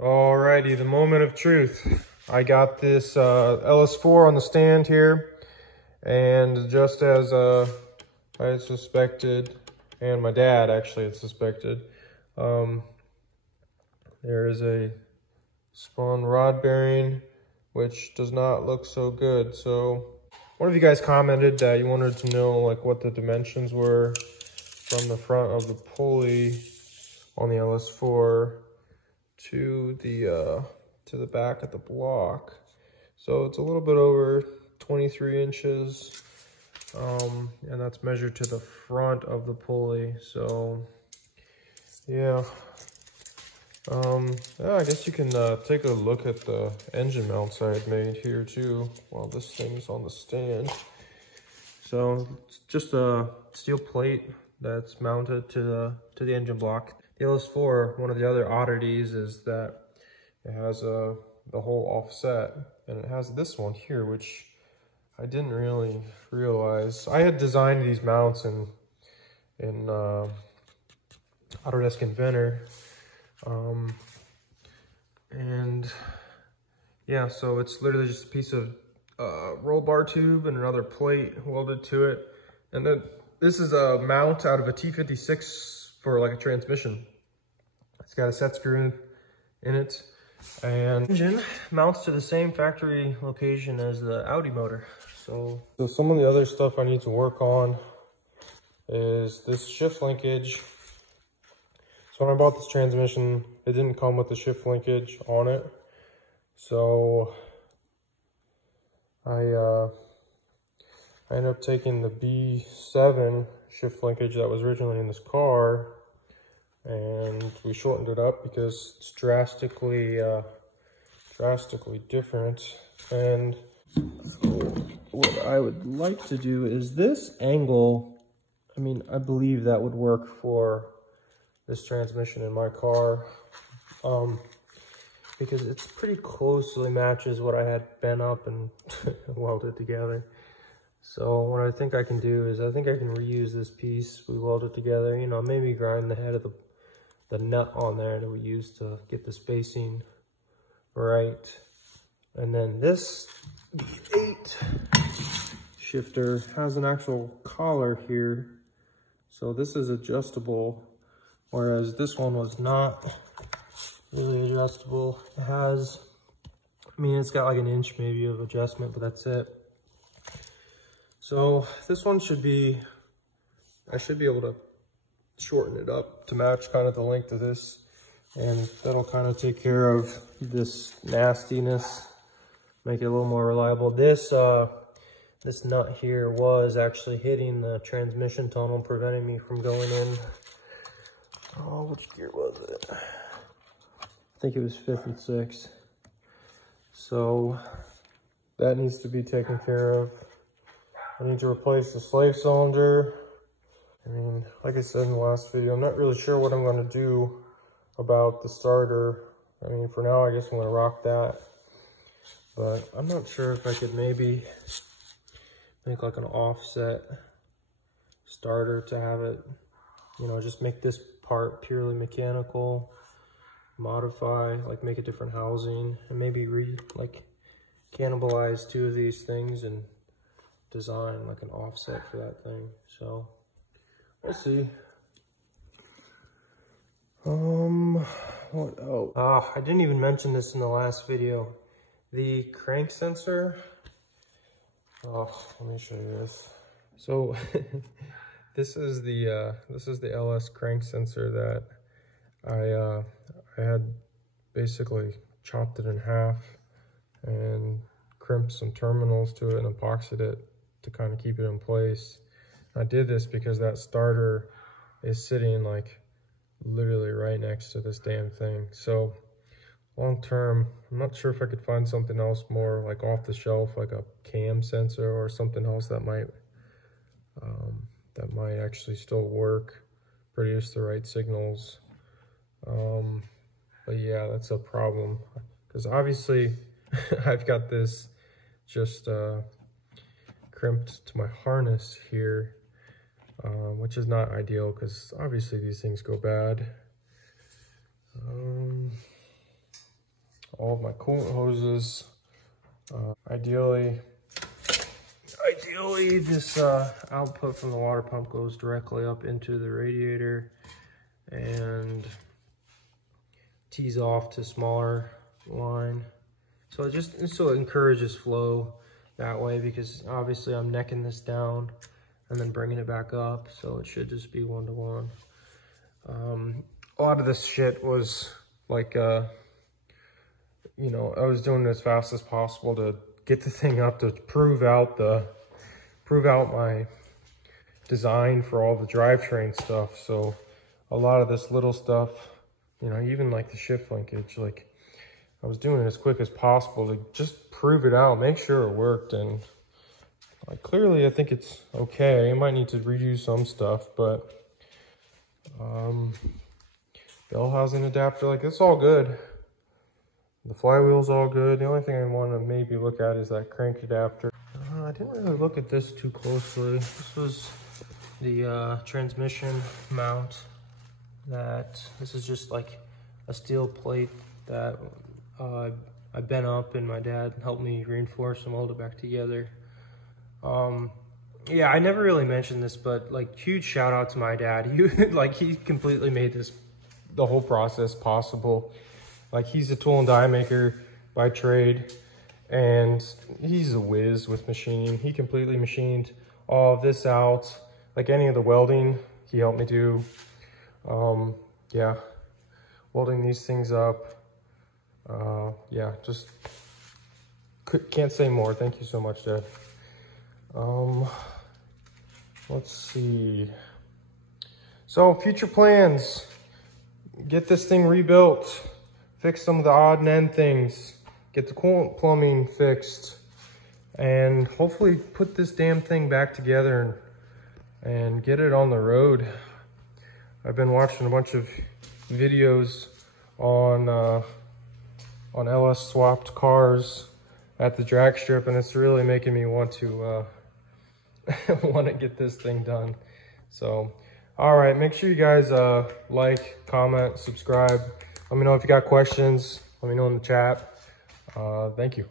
Alrighty, the moment of truth. I got this LS4 on the stand here, and just as I had suspected, and my dad actually had suspected, there is a spun rod bearing, which does not look so good. So one of you guys commented that you wanted to know like what the dimensions were from the front of the pulley on the LS4 to the back of the block. So it's a little bit over 23 inches, and that's measured to the front of the pulley. So yeah, yeah, I guess you can take a look at the engine mounts I had made here too while this thing's on the stand. So it's just a steel plate that's mounted to the engine block. The LS4, one of the other oddities is that it has the whole offset, and it has this one here, which I didn't really realize. I had designed these mounts in Autodesk Inventor, and yeah, so it's literally just a piece of roll bar tube and another plate welded to it, and then this is a mount out of a T56 for like a transmission. It's got a set screw in it, and engine mounts to the same factory location as the Audi motor. So some of the other stuff I need to work on is this shift linkage. So when I bought this transmission, it didn't come with the shift linkage on it. So I ended up taking the B7 shift linkage that was originally in this car, and we shortened it up because it's drastically different. And so what I would like to do is this angle, I mean, I believe that would work for this transmission in my car, because it's pretty closely matches what I had bent up and welded together. So what I think I can do is I think I can reuse this piece we welded together, you know, maybe grind the head of the nut on there that we used to get the spacing right. And then this 8 shifter has an actual collar here. So this is adjustable, whereas this one was not really adjustable. It has, I mean, it's got like an inch maybe of adjustment, but that's it. So this one should be, I should be able to shorten it up to match kind of the length of this, and that'll kind of take care of this nastiness, make it a little more reliable. This nut here was actually hitting the transmission tunnel, preventing me from going in. Oh, which gear was it? I think it was 56. So that needs to be taken care of. I need to replace the slave cylinder. I mean, like I said in the last video, I'm not really sure what I'm going to do about the starter. I mean, for now, I guess I'm going to rock that. But I'm not sure if I could maybe make like an offset starter to have it, you know, just make this part purely mechanical, modify, like make a different housing, and maybe cannibalize 2 of these things and design like an offset for that thing. So we'll see. What? Oh, I didn't even mention this in the last video. The crank sensor. Oh, let me show you this. So this is the LS crank sensor that I had basically chopped it in half and crimped some terminals to it and epoxied it to kind of keep it in place. I did this because that starter is sitting like literally right next to this damn thing. So long term, I'm not sure if I could find something else more like off the shelf, like a cam sensor or something else that might actually still work, produce the right signals. But yeah, that's a problem because obviously I've got this just crimped to my harness here, which is not ideal because obviously these things go bad. all of my coolant hoses. Ideally this output from the water pump goes directly up into the radiator and tees off to smaller line. So it encourages flow that way, because obviously I'm necking this down and then bringing it back up. So it should just be 1-to-1. A lot of this shit was like, you know, I was doing it as fast as possible to get the thing up to prove out my design for all the drivetrain stuff. So a lot of this little stuff, you know, even like the shift linkage, like I was doing it as quick as possible to just prove it out, make sure it worked. And like, clearly I think it's okay. I might need to redo some stuff, but bell housing adapter, like, it's all good. The flywheel's all good. The only thing I want to maybe look at is that crank adapter. I didn't really look at this too closely. This was the transmission mount. This is just like a steel plate that I bent up, and my dad helped me reinforce and weld it back together. Yeah, I never really mentioned this, but like, huge shout out to my dad. He completely made the whole process possible. Like, he's a tool and die maker by trade, and he's a whiz with machining. He completely machined all of this out. Like, any of the welding, he helped me do. Yeah, welding these things up. Yeah, just can't say more. Thank you so much, Dad. Let's see. So, future plans. Get this thing rebuilt. Fix some of the odd and end things. Get the coolant plumbing fixed. And hopefully put this damn thing back together and get it on the road. I've been watching a bunch of videos on LS swapped cars at the drag strip, and it's really making me want to get this thing done. So, all right, make sure you guys like, comment, subscribe. Let me know if you got questions. Let me know in the chat. Thank you.